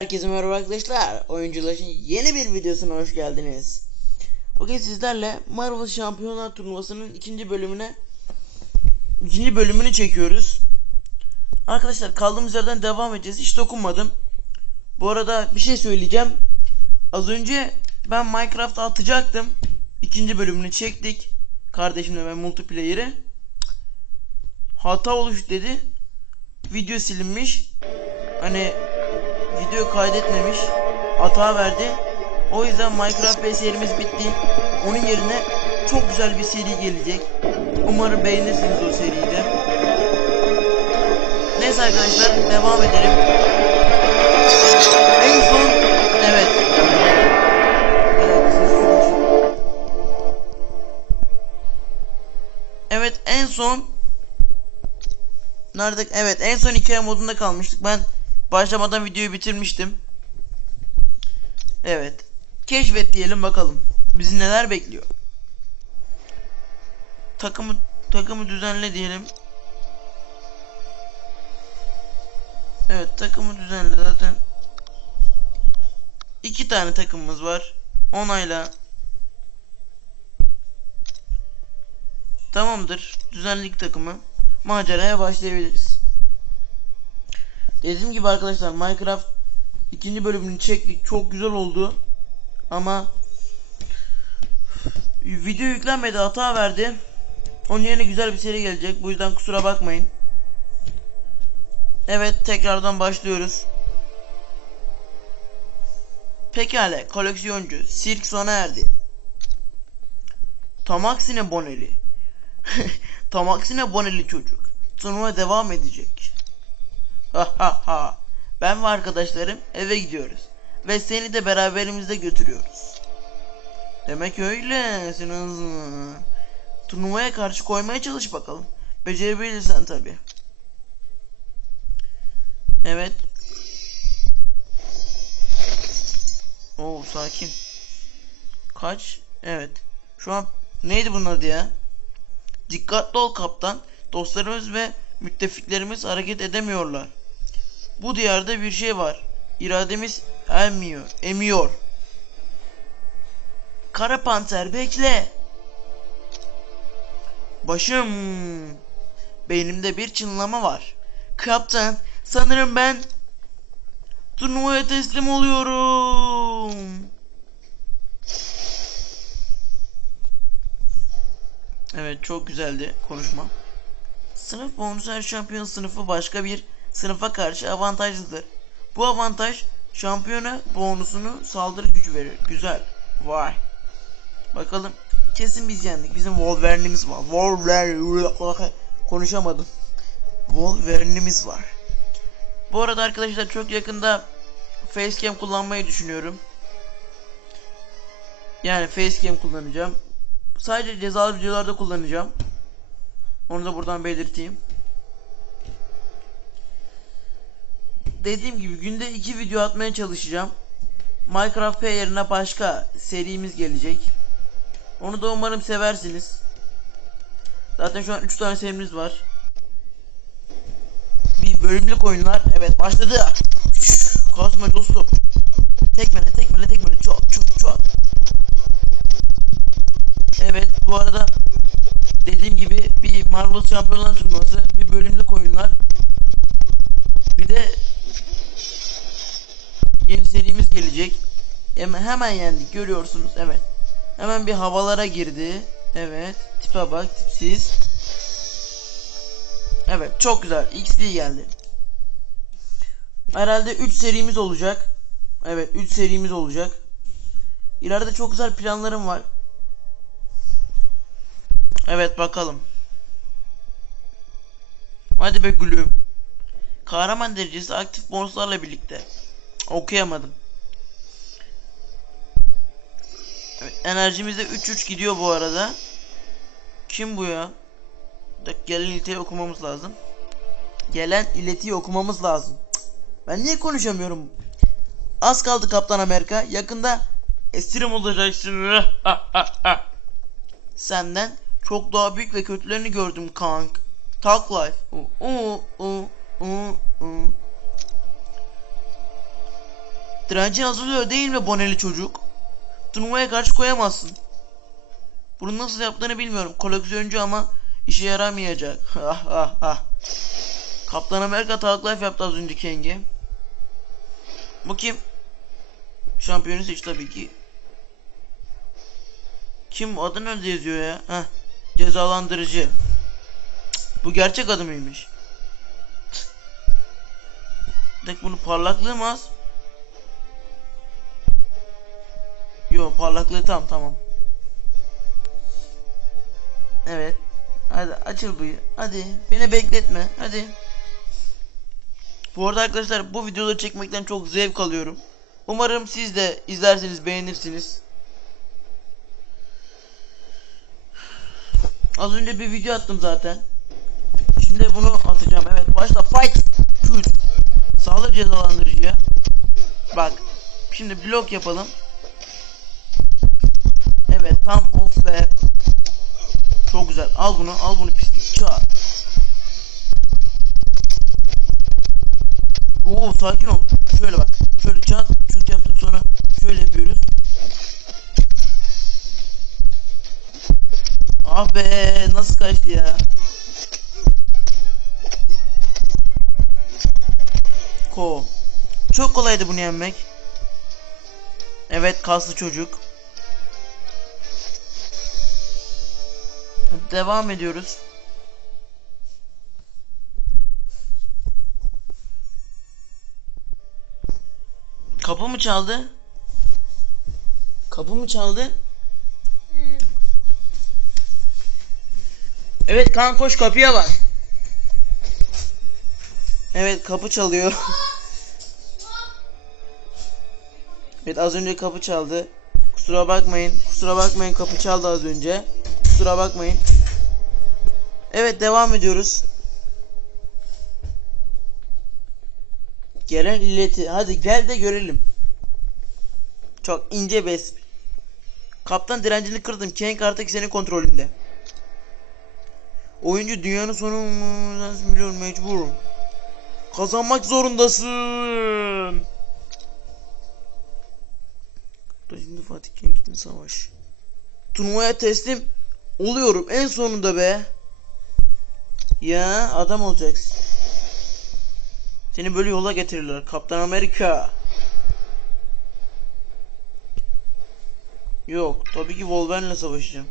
Herkese merhaba arkadaşlar. Oyuncuların yeni bir videosuna hoş geldiniz. Bugün sizlerle Marvel Şampiyonlar Turnuvası'nın ikinci bölümüne ikinci bölümünü çekiyoruz. Arkadaşlar kaldığımız yerden devam edeceğiz. Hiç dokunmadım. Bu arada bir şey söyleyeceğim. Az önce ben Minecraft atacaktım. İkinci bölümünü çektik. Kardeşimle ben multiplayer'ı. Hata oluştu dedi. Video silinmiş. Hani video kaydetmemiş. Hata verdi. O yüzden Minecraft serimiz bitti. Onun yerine çok güzel bir seri gelecek. Umarım beğenirsiniz o seriyi de. Neyse arkadaşlar devam edelim. En son evet. Evet en son Nerede? Evet en son hikaye modunda kalmıştık. Ben başlamadan videoyu bitirmiştim. Evet. Keşfet diyelim bakalım. Bizi neler bekliyor. Takımı takımı düzenle diyelim. Evet takımı düzenle zaten. iki tane takımımız var. Onayla. Tamamdır. Düzenlik takımı. Maceraya başlayabiliriz. Dediğim gibi arkadaşlar Minecraft ikinci bölümünü çektik. Çok güzel oldu. Ama video yüklenmedi hata verdi. Onun yerine güzel bir seri gelecek. Bu yüzden kusura bakmayın. Evet tekrardan başlıyoruz. Pekala koleksiyoncu sirk sona erdi. Tam aksine boneli. Tam aksine boneli çocuk. Turnuva devam edecek. Ha ha. Ben ve arkadaşlarım eve gidiyoruz. Ve seni de beraberimizde götürüyoruz. Demek öyle. Hızlı. Turnuvaya karşı koymaya çalış bakalım. Becerebilirsen tabi. Evet. Oo sakin. Kaç? Evet. Şu an neydi bunun adı ya? Dikkatli ol kaptan. Dostlarımız ve müttefiklerimiz hareket edemiyorlar. Bu diyarda bir şey var. İrademiz emmiyor, emiyor. Kara panter bekle. Başım. Beynimde bir çınlama var. Kaptan, sanırım ben turnuvaya teslim oluyorum. Evet, çok güzeldi konuşma. Sınıf bonusu her şampiyon sınıfı başka bir sınıfa karşı avantajlıdır. Bu avantaj şampiyona bonusunu saldırı gücü verir. Güzel. Vay. Bakalım. Kesin biz yendik. Bizim Wolverine'imiz var. Wolverine. Konuşamadım. Wolverine'imiz var. Bu arada arkadaşlar çok yakında Facecam kullanmayı düşünüyorum. Yani Facecam kullanacağım. Sadece cezalı videolarda kullanacağım. Onu da buradan belirteyim. Dediğim gibi günde iki video atmaya çalışacağım. Minecraft yerine başka serimiz gelecek. Onu da umarım seversiniz. Zaten şu an 3 tane serimiz var. Bir bölümlük oyunlar. Evet başladı. Kasma dostum. Tekmele tekmele tekmele. Çat çut çat. Evet bu arada dediğim gibi bir Marvel Şampiyonlar Hemen, yendik görüyorsunuz evet. Hemen bir havalara girdi. Evet. Tipe bak tipsiz. Evet çok güzel. XP geldi. Herhalde 3 serimiz olacak. Evet 3 serimiz olacak. İleride çok güzel planlarım var. Evet bakalım. Hadi be gülüm. Kahraman derecesi aktif bonuslarla birlikte. Okuyamadım. Evet, enerjimizde 3-3 gidiyor bu arada. Kim bu ya? Gelen iletiyi okumamız lazım. Gelen iletiyi okumamız lazım. Ben niye konuşamıyorum? Az kaldı Kaptan Amerika. Yakında esirim olacaksın. Senden çok daha büyük ve kötülerini gördüm kank. Talk life. Uh, uh, uh, değil mi boneli çocuk? Turnuvaya karşı koyamazsın. Bunu nasıl yaptığını bilmiyorum. Koleksiyoncu ama işe yaramayacak. Ah ah ah. Kaptan Amerika Talk Life yaptı az önceki yenge. Bu kim? Şampiyonu seç tabii ki. Kim adı nerede yazıyor ya? Heh. Cezalandırıcı. Bu gerçek adı mıymış? Tek bunun parlaklığı az? Yo parlaklığı tam tamam. Evet. Hadi açıl bu. Hadi beni bekletme. Hadi. Bu arada arkadaşlar bu videoları çekmekten çok zevk alıyorum. Umarım siz de izlerseniz beğenirsiniz. Az önce bir video attım zaten. Şimdi bunu atacağım. Evet başla fight. Shoot. Sağlık cezalandırıcıya. Bak. Şimdi blok yapalım. Tam of be. Çok güzel. Al bunu, al bunu pislik. Çağır. Oo sakin ol. Şöyle bak. Şöyle çat şut yaptık sonra şöyle yapıyoruz. Ah be nasıl kaçtı ya? Ko. Çok kolaydı bunu yenmek. Evet kaslı çocuk. Devam ediyoruz. Kapı mı çaldı? Kapı mı çaldı? Evet kan koş kapıya bak. Evet kapı çalıyor. evet az önce kapı çaldı. Kusura bakmayın. Kusura bakmayın kapı çaldı az önce. Kusura bakmayın. Evet devam ediyoruz. Gelen illeti. Hadi gel de görelim. Çok ince bes. Kaptan direncini kırdım. Kenk artık senin kontrolünde. Oyuncu dünyanın sonu milyon mecburum. Kazanmak zorundasın. Şimdi Fatih Kenk'in savaş. Turnuvaya teslim oluyorum en sonunda be. Ya adam olacaksın. Seni böyle yola getirirler. Kaptan Amerika. Yok. Tabii ki Wolverine'le savaşacağım.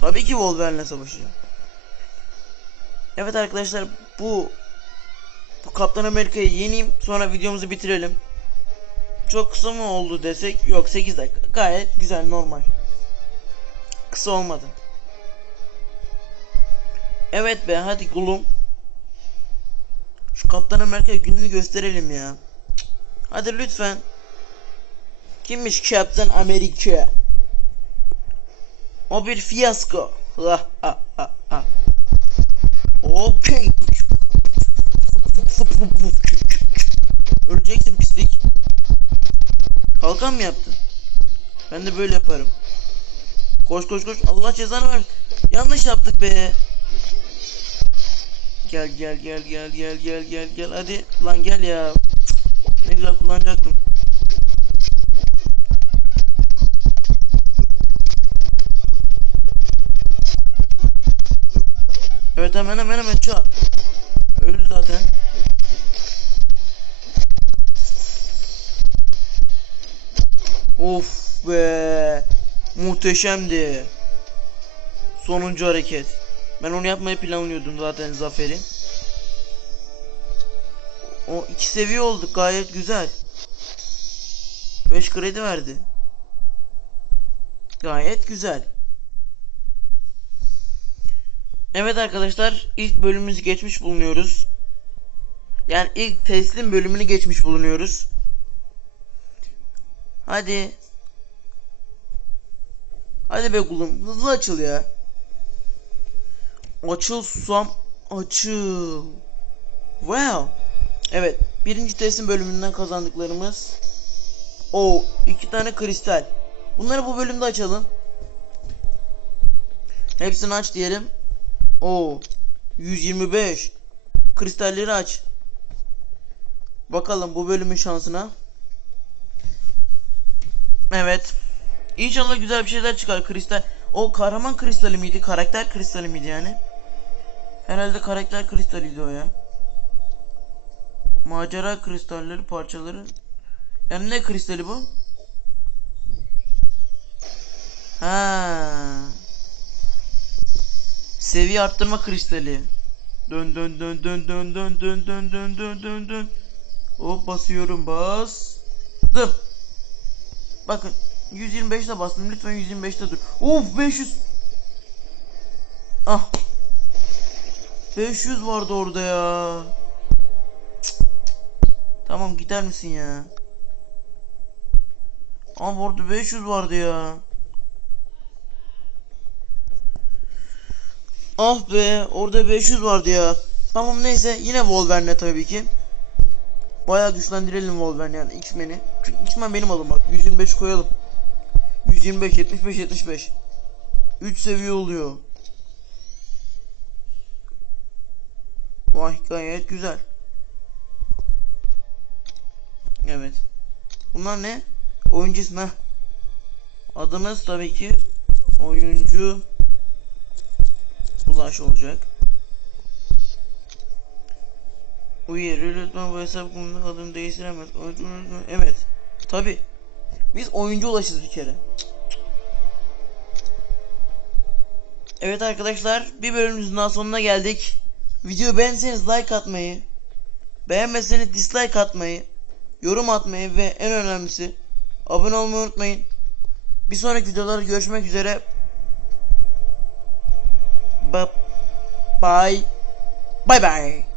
Tabii ki Wolverine'le savaşacağım. Evet arkadaşlar bu bu Kaptan Amerika'yı yeneyim sonra videomuzu bitirelim. Çok kısa mı oldu desek yok 8 dakika gayet güzel normal. Kısa olmadı. Evet be hadi kulum. Şu Kaptan Amerika gününü gösterelim ya. Hadi lütfen. Kimmiş Kaptan Amerika? O bir fiyasko. Ha ha ha ha. Okey. Öleceksin pislik. Kalkan mı yaptın? Ben de böyle yaparım. Koş koş koş. Allah cezanı ver. Yanlış yaptık be. Gel gel gel gel gel gel gel gel. Hadi lan gel ya. Ne güzel kullanacaktım. Evet hemen hemen hemen çal. Öldü zaten. Of be. Muhteşemdi. Sonuncu hareket. Ben onu yapmayı planlıyordum zaten zaferi. O iki seviye olduk gayet güzel. 5 kredi verdi. Gayet güzel. Evet arkadaşlar ilk bölümümüzü geçmiş bulunuyoruz. Yani ilk teslim bölümünü geçmiş bulunuyoruz. Hadi. Hadi be kulum hızlı açıl ya. Açıl susam açıl. Wow. Evet birinci teslim bölümünden kazandıklarımız. O iki tane kristal. Bunları bu bölümde açalım. Hepsini aç diyelim. O 125. Kristalleri aç. Bakalım bu bölümün şansına. Evet. İnşallah güzel bir şeyler çıkar kristal. O kahraman kristali miydi? Karakter kristali miydi yani? Herhalde karakter kristaliydi o ya. Macera kristalleri parçaları. Yani ne kristali bu? Ha. Seviye arttırma kristali. Dön dön dön dön dön dön dön dön dön dön dön dön. Hop basıyorum bastım. Bakın 125'te bastım lütfen 125'te dur. Of 500. Ah. 500 vardı orada ya. Tamam gider misin ya? Ama orada 500 vardı ya. Ah be orada 500 vardı ya. Tamam neyse yine Wolverine tabii ki. Bayağı güçlendirelim Wolverine yani X-Men'i. Çünkü X-Men benim adım bak 125 koyalım. 125 75 75. 3 seviye oluyor. Vay gayet güzel. Evet. Bunlar ne? Oyuncu ismi. Adımız tabii ki oyuncu Ulaş olacak. Uyarı lütfen bu hesap kumunda adını değiştiremez. Evet. Tabi. Biz oyuncu ulaşız bir kere. Evet arkadaşlar bir bölümümüzün daha sonuna geldik. Videoyu beğenseniz like atmayı, beğenmezseniz dislike atmayı, yorum atmayı ve en önemlisi abone olmayı unutmayın. Bir sonraki videolarda görüşmek üzere. Bye bye. Bye bye.